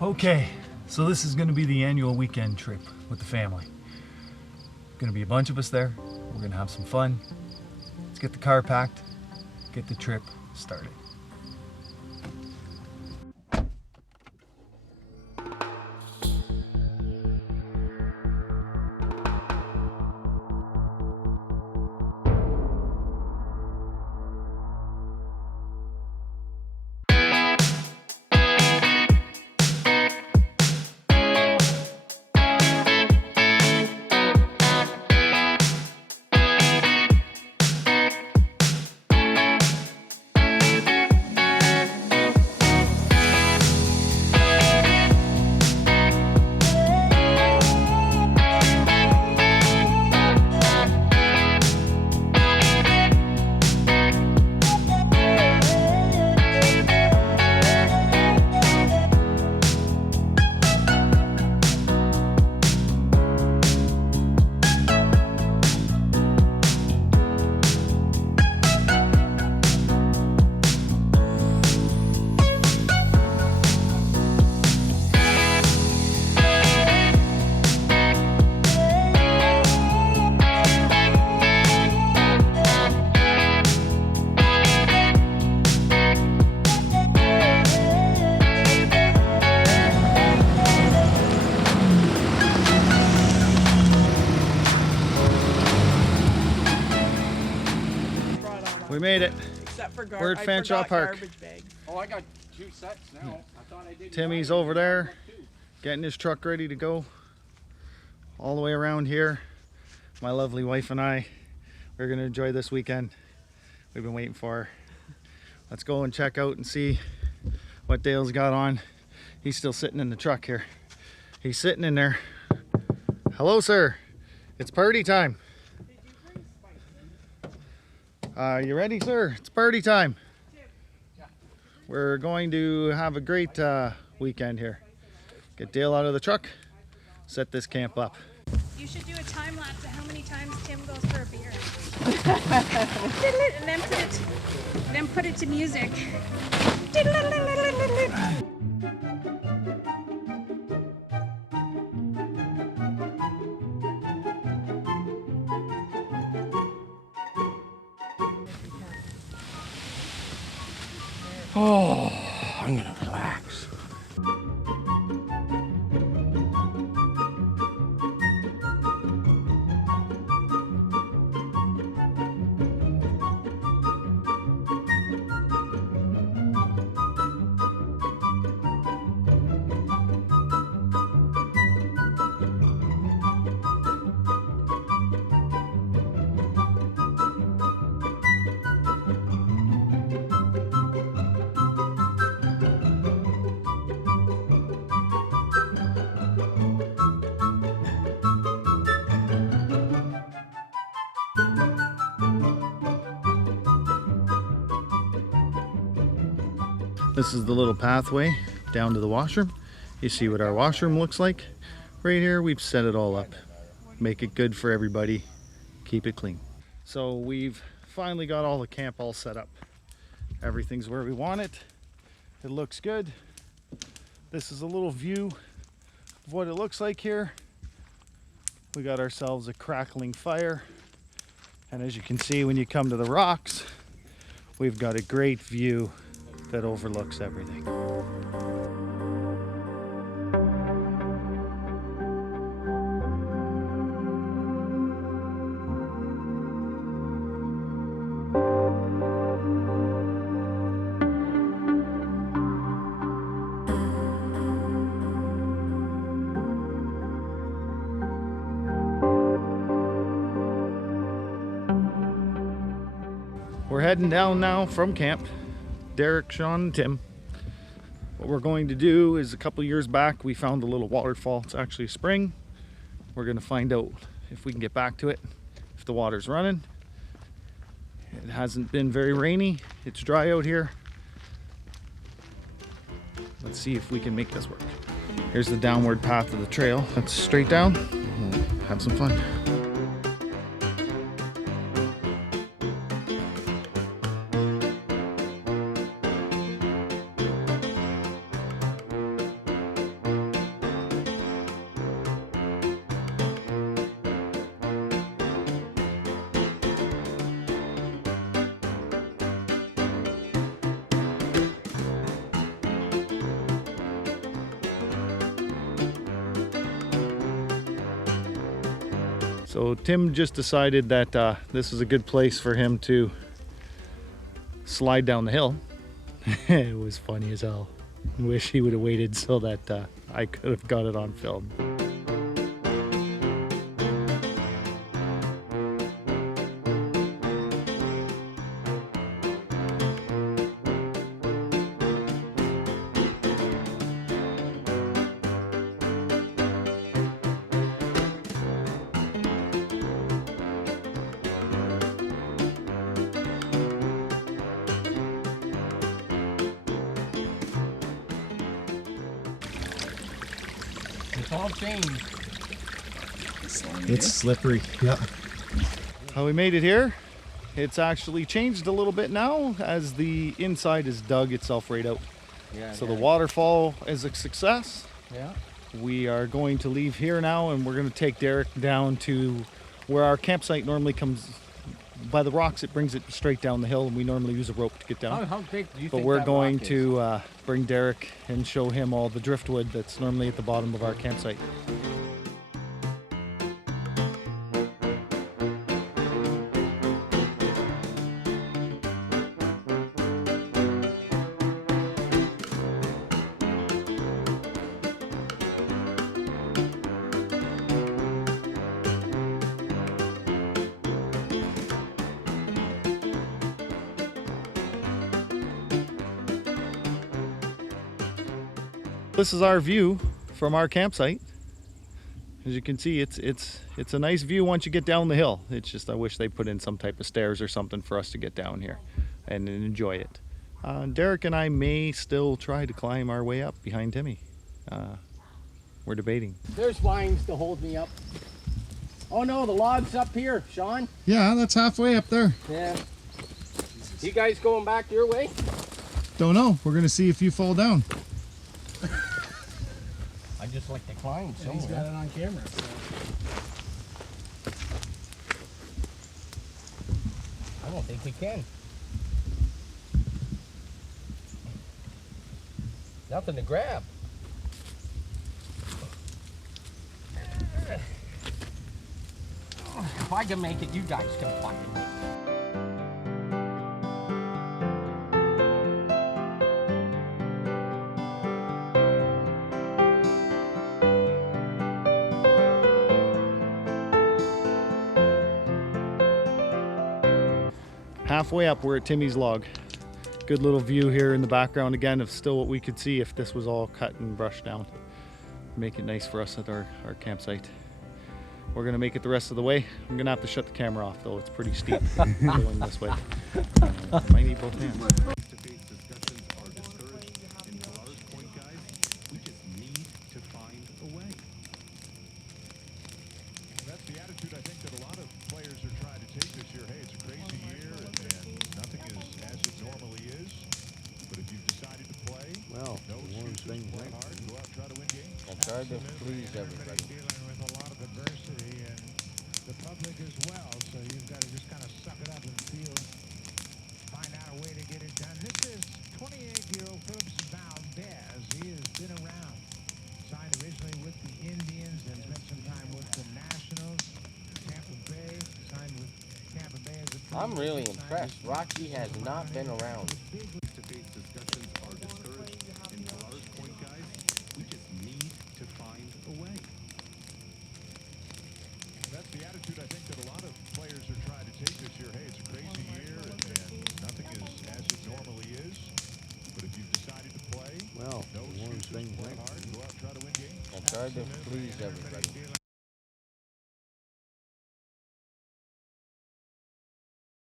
Okay, so this is going to be the annual weekend trip with the family. Going to be a bunch of us there. We're going to have some fun. Let's get the car packed, get the trip started. We made it. Except for We're at Fanshawe Park. Oh, I got 2 sets now. I thought I did. Timmy's over there getting his truck ready to go all the way around here. My lovely wife and I, we're going to enjoy this weekend. We've been waiting for her. Let's go and check out and see what Dale's got on. He's still sitting in the truck here. He's sitting in there. Hello, sir. It's party time. You ready, sir? It's party time. We're going to have a great weekend here. Get Dale out of the truck, set this camp up. You should do a time lapse of how many times Tim goes for a beer. and then put it to music. Oh, I'm gonna relax. This is the little pathway down to the washroom. You see what our washroom looks like. Right here, we've set it all up. Make it good for everybody. Keep it clean. So we've finally got all the camp all set up. Everything's where we want it. It looks good. This is a little view of what it looks like here. We got ourselves a crackling fire. And as you can see, when you come to the rocks, we've got a great view that overlooks everything. We're heading down now from camp. Derek, Sean, and Tim. What we're going to do is, a couple years back we found a little waterfall. It's actually a spring. We're going to find out if we can get back to it, if the water's running. It hasn't been very rainy. It's dry out here. Let's see if we can make this work. Here's the downward path of the trail. That's straight down. We'll have some fun. So Tim just decided that this is a good place for him to slide down the hill. It was funny as hell. I wish he would have waited so that I could have got it on film. It's all changed. It's slippery. Yeah. How we made it here? It's actually changed a little bit now as the inside has dug itself right out. Yeah. So the waterfall is a success. Yeah. We are going to leave here now and we're going to take Derek down to where our campsite normally comes by the rocks. It brings it straight down the hill and we normally use a rope to get down. How big do you But think we're that going rock is? to bring Derek and show him all the driftwood that's normally at the bottom of our campsite. This is our view from our campsite. As you can see, it's a nice view once you get down the hill. It's just I wish they put in some type of stairs or something for us to get down here and enjoy it. Derek and I may still try to climb our way up behind Timmy. We're debating. There's vines to hold me up. Oh no, the log's up here, Sean. Yeah, that's halfway up there. Yeah. You guys going back your way? Don't know. We're gonna see if you fall down. I just like to climb somewhere. He's got it on camera. So. I don't think we can. Nothing to grab. If I can make it, you guys can fucking make it. Halfway up, we're at Timmy's log. Good little view here in the background again of still what we could see if this was all cut and brushed down. Make it nice for us at our campsite. We're gonna make it the rest of the way. I'm gonna have to shut the camera off though, it's pretty steep going this way. Might need both hands. Face-to-face discussions are discouraged. And to Lars' point, guys, we just need to find a way. That's the attitude I think that a lot of players are trying to take this year. Hey, it's a crazy year and nothing is as it normally is. But if you've decided to play, Well, no excuses, play hard, go out and try to win games. I'll try to please everybody. Dealing with a lot of adversity and the public as well. So you've got to just kind of suck it up and find out a way to get it done. This is 28-year-old Phillips Valdez. He has been around. Signed originally with the Indians and spent some time with the Nationals. Tampa Bay. Signed with Tampa Bay as a free I'm really agent. impressed. Rocky has not been around. Face-to-face discussions are discouraged. And to Lars' point, guys, we just need to find a way. That's the attitude I think that a lot of players are trying to take this year. Hey, it's a crazy year and nothing is as it normally is. But if you've decided to play, Well, no excuses, play hard, go out and try to win games. I'll try to please everybody. Dealing